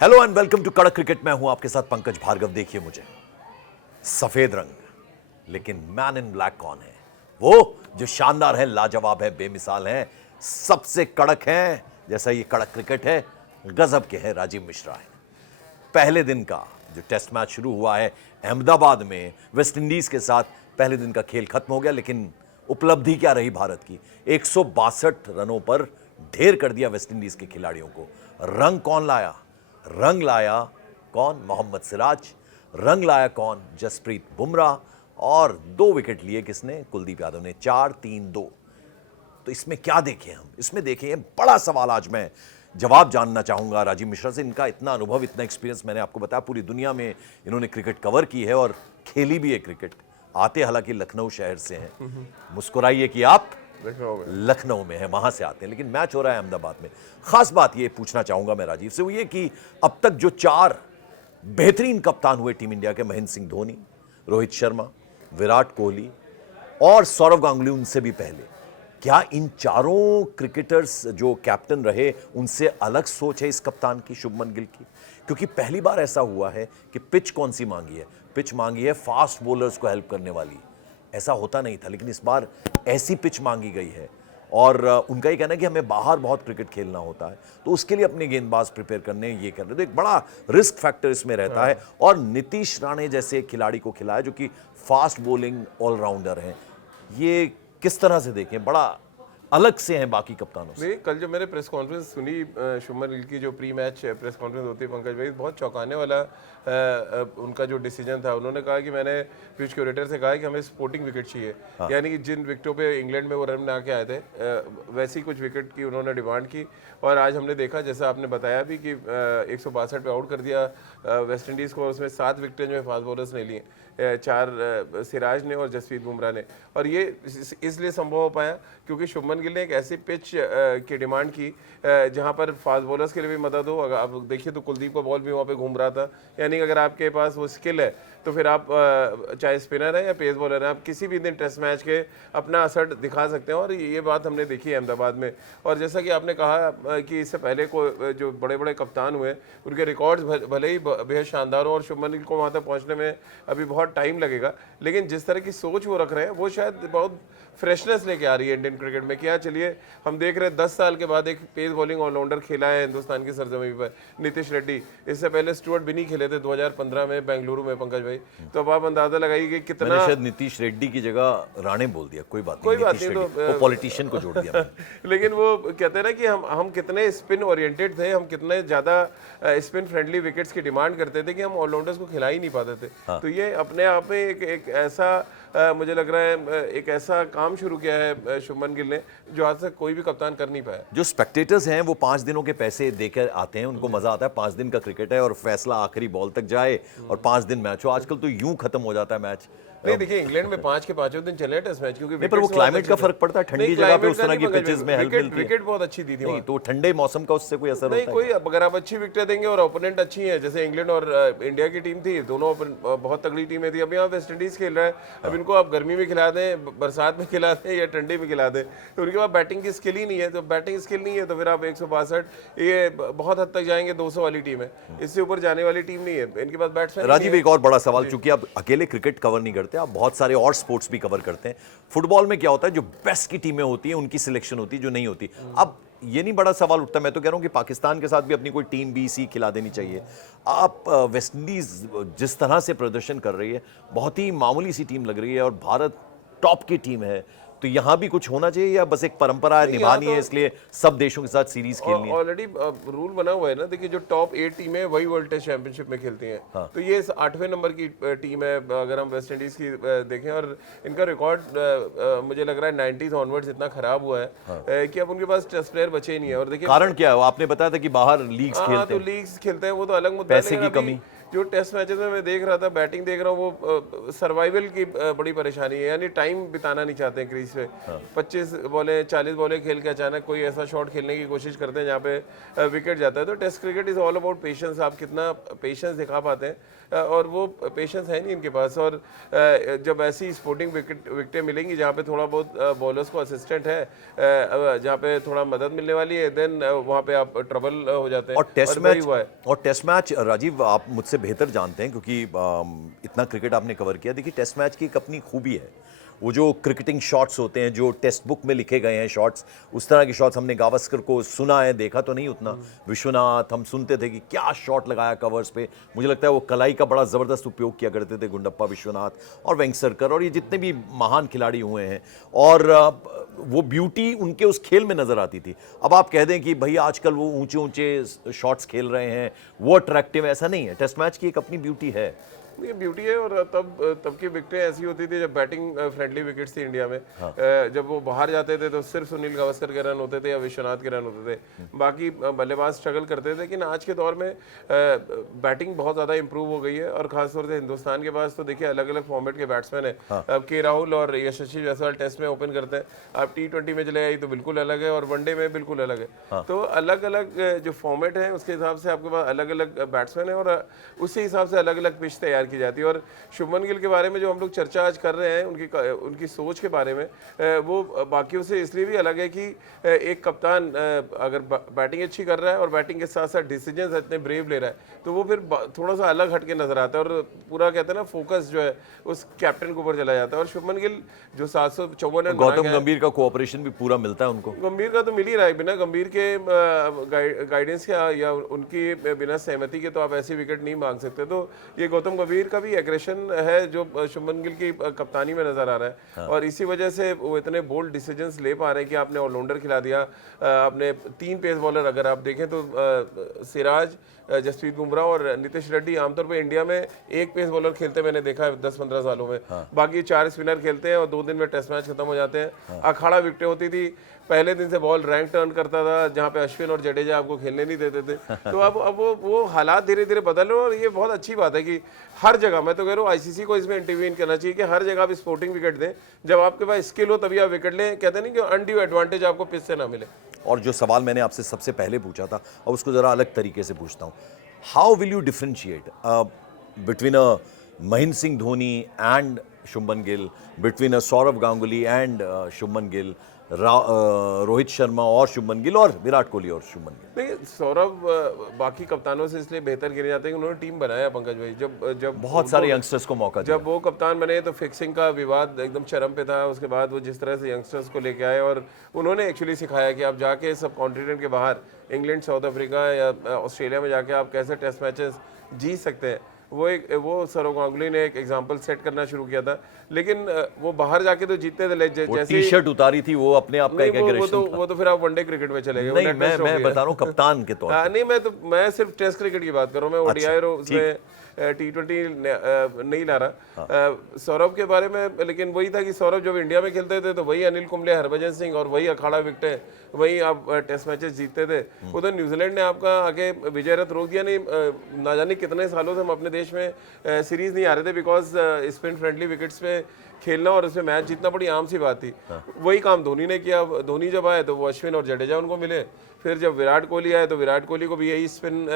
Hello and welcome to कड़क cricket. मैं हूं आपके साथ पंकज भार्गव। देखिए मुझे सफेद रंग, लेकिन मैन इन ब्लैक कौन है? वो जो शानदार है, लाजवाब है, बेमिसाल है, सबसे कड़क है। जैसा ये कड़क क्रिकेट है, गजब के हैं राजीव मिश्रा है। पहले दिन का जो टेस्ट मैच शुरू हुआ है अहमदाबाद में वेस्ट इंडीज के साथ, पहले दिन का खेल खत्म हो गया, लेकिन उपलब्धि क्या रही भारत की? 162 रनों पर ढेर कर दिया वेस्ट इंडीज के खिलाड़ियों को। रंग कौन लाया? रंग लाया कौन? मोहम्मद सिराज। रंग लाया कौन? जसप्रीत बुमराह। और 2 विकेट लिए किसने? कुलदीप यादव ने। 4-3-2। तो इसमें क्या देखें हम? इसमें देखें, बड़ा सवाल आज मैं जवाब जानना चाहूंगा राजीव मिश्रा से। इनका इतना अनुभव, इतना एक्सपीरियंस, मैंने आपको बताया पूरी दुनिया में इन्होंने क्रिकेट कवर की है और खेली भी है क्रिकेट। आते हालांकि लखनऊ शहर से हैं। मुस्कुराइए कि आप लखनऊ में है, वहां से आते हैं, लेकिन मैच हो रहा है अहमदाबाद में। खास बात ये पूछना चाहूंगा मैं राजीव से, वो ये कि अब तक जो 4 बेहतरीन कप्तान हुए टीम इंडिया के, महेंद्र सिंह धोनी, रोहित शर्मा, विराट कोहली और सौरव गांगुली, उनसे भी पहले, क्या इन चारों क्रिकेटर्स जो कैप्टन रहे उनसे अलग सोच है इस कप्तान की, शुभमन गिल की? क्योंकि पहली बार ऐसा हुआ है कि पिच कौन सी मांगी है? पिच मांगी है फास्ट बॉलर्स को हेल्प करने वाली। ऐसा होता नहीं था, लेकिन इस बार ऐसी पिच मांगी गई है। और उनका ये कहना है कि हमें बाहर बहुत क्रिकेट खेलना होता है, तो उसके लिए अपने गेंदबाज प्रिपेयर करने, ये कर रहे, तो एक बड़ा रिस्क फैक्टर इसमें रहता है। और नीतीश राणे जैसे खिलाड़ी को खिलाया जो कि फास्ट बॉलिंग ऑलराउंडर हैं, ये किस तरह से देखें? बड़ा अलग से हैं बाकी कप्तानों से। कल जो मैंने प्रेस कॉन्फ्रेंस सुनी शुभमन गिल की, जो प्री मैच प्रेस कॉन्फ्रेंस होती है पंकज भाई, बहुत चौंकाने वाला उनका जो डिसीजन था। उन्होंने कहा कि मैंने पिच क्यूरेटर से कहा कि हमें स्पोर्टिंग विकेट चाहिए। यानी कि जिन विकेटों पे इंग्लैंड में वो रन बना के आए थे, वैसी कुछ विकेट की उन्होंने डिमांड की। और आज हमने देखा, जैसा आपने बताया भी, कि 162 पे आउट कर दिया वेस्ट इंडीज़ को। उसमें 7 विकेटें जो है फास्ट बॉलर्स ने लिए, 4 सिराज ने और जसप्रीत बुमराह ने। और ये इसलिए संभव हो पाया क्योंकि शुभमन गिल ने एक ऐसी पिच की डिमांड की जहां पर फास्ट बॉलर्स के लिए भी मदद हो। अगर आप देखिए तो कुलदीप का बॉल भी वहां पे घूम रहा था। यानी अगर आपके पास वो स्किल है तो फिर आप चाहे स्पिनर है या पेस बॉलर है, आप किसी भी दिन टेस्ट मैच के अपना असर दिखा सकते हैं। और ये बात हमने देखी है अहमदाबाद में। और जैसा कि आपने कहा कि इससे पहले को जो बड़े बड़े कप्तान हुए, उनके रिकॉर्ड्स भले ही बेहद शानदार हो और शुभमन गिल को वहाँ तक पहुँचने में अभी बहुत टाइम लगेगा, लेकिन जिस तरह की सोच वो रख रहे हैं, वो शायद बहुत फ्रेशनेस लेके आ रही है इंडियन क्रिकेट में। क्या चलिए, हम देख रहे हैं 10 साल के बाद एक पेस बॉलिंग ऑलराउंडर खेला है हिंदुस्तान की सरजमीन पर, नीतीश रेड्डी। इससे पहले स्टुअर्ट बिनी खेले थे 2015 में बेंगलुरु में, पंकज भाई। तो अब आप अंदाजा लगाइए कि कितना। मैंने शायद नीतीश रेड्डी की जगह राणे बोल दिया, कोई बात नहीं, तो पॉलिटिशियन को जोड़ दिया। लेकिन वो कहते हैं ना कि हम कितने स्पिन ओरिएंटेड थे, हम कितने ज्यादा स्पिन फ्रेंडली विकेट्स की डिमांड करते थे कि हम ऑलराउंडर्स को खिला ही नहीं पाते थे। तो ये अपने आप में एक ऐसा मुझे लग रहा है, एक ऐसा काम शुरू किया है शुभमन गिल ने जो आज तक कोई भी कप्तान कर नहीं पाया। जो स्पेक्टेटर्स हैं वो 5 दिनों के पैसे देकर आते हैं, उनको मजा आता है। 5 दिन का क्रिकेट है और फैसला आखिरी बॉल तक जाए और 5 दिन मैच हो। आजकल तो यूं खत्म हो जाता है मैच। नहीं, देखिए इंग्लैंड में 5 के 5 दिन चले टेस्ट मैच, क्योंकि पर वो क्लाइमेट का फर्क पड़ता है। ठंडी जगह पे उस तरह की पिचेस में हेल्प मिलती है। विकेट बहुत अच्छी दी थी नहीं, तो ठंडे मौसम का उससे कोई असर नहीं होता है? कोई, अगर आप अच्छी विकेटें देंगे और ओपोनेंट अच्छी है, जैसे इंग्लैंड और इंडिया की टीम थी, दोनों बहुत तगड़ी टीमें थी। अब यहाँ वेस्ट इंडीज खेल रहा है, अब इनको आप गर्मी में खिला दें, बरसात में खिला दें या ठंडी में खिला दें, तो उनके पास बैटिंग की स्किल ही नहीं है। तो बैटिंग स्किल नहीं है तो फिर आप 162, ये बहुत हद तक जाएंगे 200 वाली टीम है, इससे ऊपर जाने वाली टीम नहीं है इनके पास बैट्समैन। राजीव, एक और बड़ा सवाल, चूंकि आप अकेले क्रिकेट कवर नहीं करते, आप बहुत सारे और स्पोर्ट्स भी कवर करते हैं। फुटबॉल में क्या होता है, जो बेस्ट की टीमें होती हैं उनकी सिलेक्शन होती है, जो नहीं होती। अब ये नहीं बड़ा सवाल उठता, मैं तो कह रहा हूं कि पाकिस्तान के साथ भी अपनी कोई टीम बी सी खिला देनी चाहिए। आप वेस्ट इंडीज जिस तरह से प्रदर्शन कर रही है, बहुत ही मामूली सी टीम लग रही है और भारत टॉप की टीम है, तो यहां भी कुछ होना चाहिए या बस एक परंपरा निभानी है, इसलिए सब देशों के साथ सीरीज खेलनी है? ऑलरेडी रूल बना हुआ है ना। देखिए, जो टॉप 8 टीमें वही वर्ल्ड टेस्ट चैंपियनशिप में खेलती हैं। तो ये 8वें नंबर की टीम है अगर हम वेस्ट इंडीज की देखें, और इनका रिकॉर्ड मुझे लग रहा है 90s ऑनवर्ड्स इतना खराब हुआ है कि अब उनके पास टेस्ट प्लेयर बचे ही नहीं है। और देखिए कारण क्या है? आपने बताया था कि बाहर लीग्स खेलते हैं, तो लीग्स खेलते हैं, वो तो अलग मुद्दा है, पैसे की कमी। जो टेस्ट मैचेस में मैं देख रहा था, बैटिंग देख रहा हूँ, वो सर्वाइवल की बड़ी परेशानी है, यानी टाइम बिताना नहीं चाहते हैं क्रीज पे। 25 बॉलें 40 बॉलें खेल के अचानक कोई ऐसा शॉट खेलने की कोशिश करते हैं जहाँ पे विकेट जाता है। तो test cricket is all about patience, आप कितना पेशेंस दिखा पाते हैं, और वो पेशेंस है नहीं इनके पास। और जब ऐसी स्पोर्टिंग विकेटें मिलेंगी जहाँ पे थोड़ा बहुत बॉलर्स को असिस्टेंट है, जहाँ पे थोड़ा मदद मिलने वाली है, देन वहाँ पे आप ट्रबल हो जाते हैं। और टेस्ट मैच राजीव आप मुझसे बेहतर जानते हैं क्योंकि इतना क्रिकेट आपने कवर किया। देखिए टेस्ट मैच की एक अपनी खूबी है, वो जो क्रिकेटिंग शॉट्स होते हैं जो टेक्स्ट बुक में लिखे गए हैं शॉट्स, उस तरह के शॉट्स हमने गावस्कर को सुना है, देखा तो नहीं उतना। विश्वनाथ हम सुनते थे कि क्या शॉट लगाया कवर्स पे। मुझे लगता है वो कलाई का बड़ा ज़बरदस्त उपयोग किया करते थे गुंडप्पा, विश्वनाथ और वेंगसरकर और ये जितने भी महान खिलाड़ी हुए हैं, और वो ब्यूटी उनके उस खेल में नज़र आती थी। अब आप कह दें कि भाई आजकल वो ऊंचे ऊंचे शॉट्स खेल रहे हैं, वो अट्रैक्टिव, ऐसा नहीं है। टेस्ट मैच की एक अपनी ब्यूटी है। ये ब्यूटी है। और तब की विकेटें ऐसी होती थी जब बैटिंग फ्रेंडली विकेट्स थी इंडिया में। जब वो बाहर जाते थे तो सिर्फ सुनील गावस्कर के रन होते थे या विश्वनाथ के रन होते थे, बाकी बल्लेबाज स्ट्रगल करते थे। लेकिन आज के दौर में बैटिंग बहुत ज़्यादा इंप्रूव हो गई है, और खासतौर से हिंदुस्तान के पास तो देखिए अलग अलग फॉर्मेट के बैट्समैन हैं। अब के राहुल और यशस्वी जायसवाल टेस्ट में ओपन करते हैं, आप T20 में चले आए तो बिल्कुल अलग है, और वनडे में बिल्कुल अलग है। तो अलग अलग जो फॉर्मेट है उसके हिसाब से आपके पास अलग अलग बैट्समैन है, और उसी हिसाब से अलग अलग पिच तैयार की जाती है। और शुभमन गिल के बारे में जो हम लोग चर्चा आज कर रहे हैं, उनकी सोच के बारे में, वो बाकियों से इसलिए भी अलग है कि एक कप्तान अगर बैटिंग अच्छी कर रहा है और बैटिंग के साथ साथ डिसीजंस इतने ब्रेव ले रहा है, तो वो फिर थोड़ा सा अलग हटके नजर आता है, और पूरा कहते हैं ना फोकस जो है उस कैप्टन के ऊपर चला जाता है। और शुभमन गिल जो 754 रन, गौतम गंभीर का कोऑपरेशन भी पूरा मिलता है उनको। गंभीर का तो मिल ही रहा है, बिना गंभीर के गाइडेंस के या उनकी बिना सहमति के तो आप ऐसी विकेट नहीं मांग सकते। तो ये गौतम गंभीर का भी एग्रेशन है जो शुभमन गिल की कप्तानी में नजर आ रहा है। और इसी वजह से वो इतने बोल्ड डिसीजंस ले पा रहे हैं कि आपने ऑलराउंडर खिला दिया, आपने 3 पेस बॉलर अगर आप देखें तो सिराज, जसप्रीत बुमराह और नीतीश रेड्डी आमतौर पे इंडिया में एक पेस बॉलर खेलते मैंने देखा है 10-15 सालों में। बाकी 4 स्पिनर खेलते हैं और 2 दिन में टेस्ट मैच खत्म हो जाते हैं। अखाड़ा विकेटें होती थी, पहले दिन से बॉल रैंक टर्न करता था जहां पे अश्विन और जडेजा आपको खेलने नहीं देते थे। तो अब वो हालात धीरे धीरे बदल रहे हैं, और ये बहुत अच्छी बात है कि हर जगह, मैं तो कह रहा हूँ आईसीसी को इसमें इंटरवीन करना चाहिए कि हर जगह आप स्पोर्टिंग विकेट दें। जब आपके पास स्किल हो तभी आप विकेट लें, कहते नहीं कि अनड्यू एडवांटेज आपको पिच से ना मिले। और जो सवाल मैंने आपसे सबसे पहले पूछा था, अब उसको जरा अलग तरीके से पूछता हूँ, how will you differentiate between a Mahendra Singh Dhoni and Shubman Gill, between a Sourav Ganguly and Shubman Gill, Rohit Sharma और शुभमन गिल, और विराट कोहली और शुभमन गिल? देखिए सौरभ बाकी कप्तानों से इसलिए बेहतर गिने जाते हैं कि उन्होंने टीम बनाया पंकज भाई। जब बहुत सारे यंगस्टर्स को मौका दिया। जब वो कप्तान बने तो फिक्सिंग का विवाद एकदम चरम पे था। उसके बाद वो जिस तरह से यंगस्टर्स को लेके आए, और उन्होंने एक्चुअली सिखाया कि आप जाके सब कॉन्टिनेंट के बाहर इंग्लैंड, साउथ अफ्रीका या ऑस्ट्रेलिया में जाके आप कैसे टेस्ट मैचेस जीत सकते हैं। वो सौरव गांगुली ने एक एग्जांपल सेट करना शुरू किया था। लेकिन वो बाहर जाके तो जीतते थे, जैसे टी-शर्ट उतारी थी वो अपने आप का एक एग्रेशन था। वो तो फिर आप वनडे क्रिकेट में चले गए। नहीं, मैं बता रहा हूँ कप्तान के तौर पे। नहीं, मैं सिर्फ टेस्ट क्रिकेट की बात कर रहा हूँ, मैं ओडीआई और उसमें T20 नहीं ला रहा सौरभ के बारे में। लेकिन वही था कि सौरभ जब इंडिया में खेलते थे तो वही अनिल कुंबले, हरभजन सिंह और वही अखाड़ा विकेटें, वही आप टेस्ट मैचेस जीतते थे। उधर न्यूजीलैंड ने आपका आगे विजय रथ रोक दिया। नहीं, ना जाने कितने सालों से हम अपने देश में सीरीज नहीं आ रहे थे, बिकॉज स्पिन फ्रेंडली विकेट्स पे खेलना और उसमें मैच जीतना बड़ी आम सी बात थी। वही काम धोनी ने किया। धोनी जब आए तो वो अश्विन और जडेजा उनको मिले। फिर जब विराट कोहली आए तो विराट कोहली को भी यही स्पिन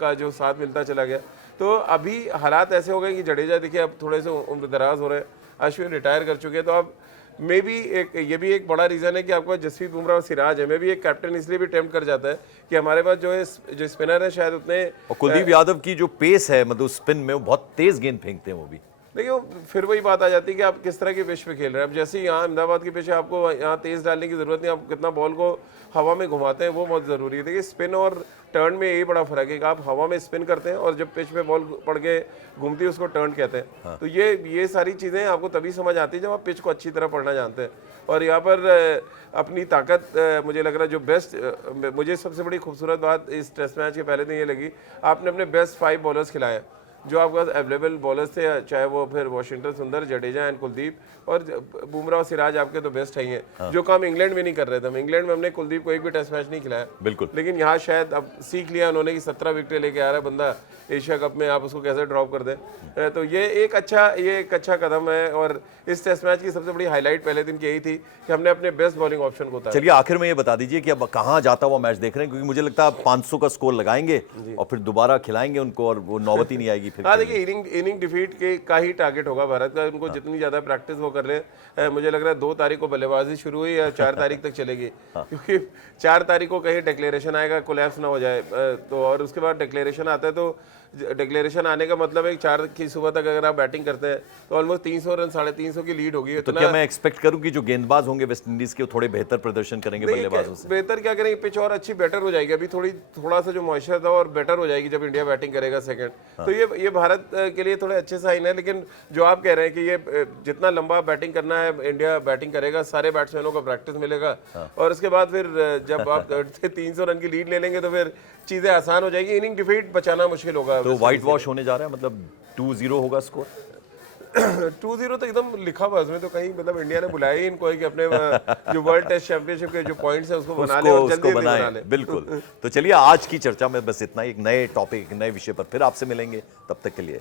का जो साथ मिलता चला गया। तो अभी हालात ऐसे हो गए कि जडेजा देखिए अब थोड़े से उम्र दराज हो रहे हैं, अश्विन रिटायर कर चुके हैं। तो अब मे भी ये भी एक बड़ा रीज़न है कि आपको जसप्रीत बुमराह और सिराज है। मे भी एक कैप्टन इसलिए भी टेम्प्ट कर जाता है कि हमारे पास जो स्पिनर है शायद उतने, और कुलदीप यादव की जो पेस है, मतलब स्पिन में वो बहुत तेज गेंद फेंकते हैं वो भी। देखिए फिर वही बात आ जाती है कि आप किस तरह की पिच पे खेल रहे हैं। अब जैसे ही यहाँ अहमदाबाद की पिच है, आपको यहाँ तेज डालने की जरूरत नहीं, आप कितना बॉल को हवा में घुमाते हैं वो बहुत ज़रूरी है। देखिए स्पिन और टर्न में यही बड़ा फर्क है कि आप हवा में स्पिन करते हैं और जब पिच पे बॉल पड़ के घूमती है उसको टर्न कहते हैं। तो ये सारी चीज़ें आपको तभी समझ आती है जब आप पिच को अच्छी तरह पढ़ना जानते हैं। और यहाँ पर अपनी ताकत मुझे लग रहा है जो बेस्ट, मुझे सबसे बड़ी खूबसूरत बात इस टेस्ट मैच के पहले दिन ये लगी, आपने अपने बेस्ट 5 बॉलर्स खिलाए। जो आपके पास अवेलेबल बॉलर्स थे, चाहे वो फिर वाशिंगटन सुंदर, जडेजा एंड कुलदीप और बुमराह और सिराज आपके तो बेस्ट ही हैं। जो काम इंग्लैंड में नहीं कर रहे थे, हम इंग्लैंड में हमने कुलदीप को एक भी टेस्ट मैच नहीं खिलाया, बिल्कुल। लेकिन यहाँ शायद अब सीख लिया उन्होंने कि 17 विकेटें लेके आ रहा है बंदा एशिया कप में, आप उसको कैसे ड्रॉप कर दें। तो ये एक अच्छा कदम है। और इस टेस्ट मैच की सबसे बड़ी हाईलाइट पहले दिन की यही थी कि हमने अपने बेस्ट बॉलिंग ऑप्शन को उतारा। चलिए आखिर में ये बता दीजिए कि अब कहाँ जाता हुआ मैच देख रहे हैं, क्योंकि मुझे लगता है 500 का स्कोर लगाएंगे और फिर दोबारा खिलाएंगे उनको और वो नौबत ही नहीं आएगी फिर। हाँ देखिए, इनिंग डिफीट का ही टारगेट होगा भारत का। उनको जितनी ज्यादा प्रैक्टिस वो कर ले, मुझे लग रहा है 2 तारीख को बल्लेबाजी शुरू हुई या 4 तारीख तक चलेगी, क्योंकि 4 तारीख को कहीं डिक्लेरेशन आएगा, कोलैप्स ना हो जाए। तो और उसके बाद डिक्लेरेशन आता है, तो डिक्लेरेशन आने का मतलब है कि 4 की सुबह तक अगर आप बैटिंग करते हैं तो ऑलमोस्ट 300 रन 350 की लीड होगी। तो क्या मैं एक्सपेक्ट करूं कि जो गेंदबाज होंगे वेस्ट इंडीज के, थोड़े बेहतर प्रदर्शन करेंगे बल्लेबाजों से? बेहतर क्या करेंगे, पिच और अच्छी बेटर हो जाएगी। अभी थोड़ा सा जो मॉइस्चर था और बेटर हो जाएगी जब इंडिया बैटिंग करेगा सेकंड। तो ये भारत के लिए थोड़े अच्छे साइन है। लेकिन जो आप कह रहे हैं कि ये जितना लंबा बैटिंग करना है, इंडिया बैटिंग करेगा, सारे बैट्समैनों को प्रैक्टिस मिलेगा और उसके बाद फिर जब आप 300 रन की लीड ले लेंगे तो फिर चीजें आसान हो जाएगी। इनिंग डिफीट बचाना मुश्किल होगा। तो व्हाइट वॉश होने जा रहा है, मतलब 2-0 होगा स्कोर? 2-0 तो एकदम लिखा हुआ उसमें, तो कहीं मतलब इंडिया ने बुलाया ही इनको कि अपने जो वर्ल्ड टेस्ट चैंपियनशिप के जो पॉइंट्स है उसको बना ले और जल्दी बना ले। बिल्कुल। तो चलिए आज की चर्चा में बस इतना ही। एक नए टॉपिक, एक नए विषय पर फिर आपसे मिलेंगे, तब तक के लिए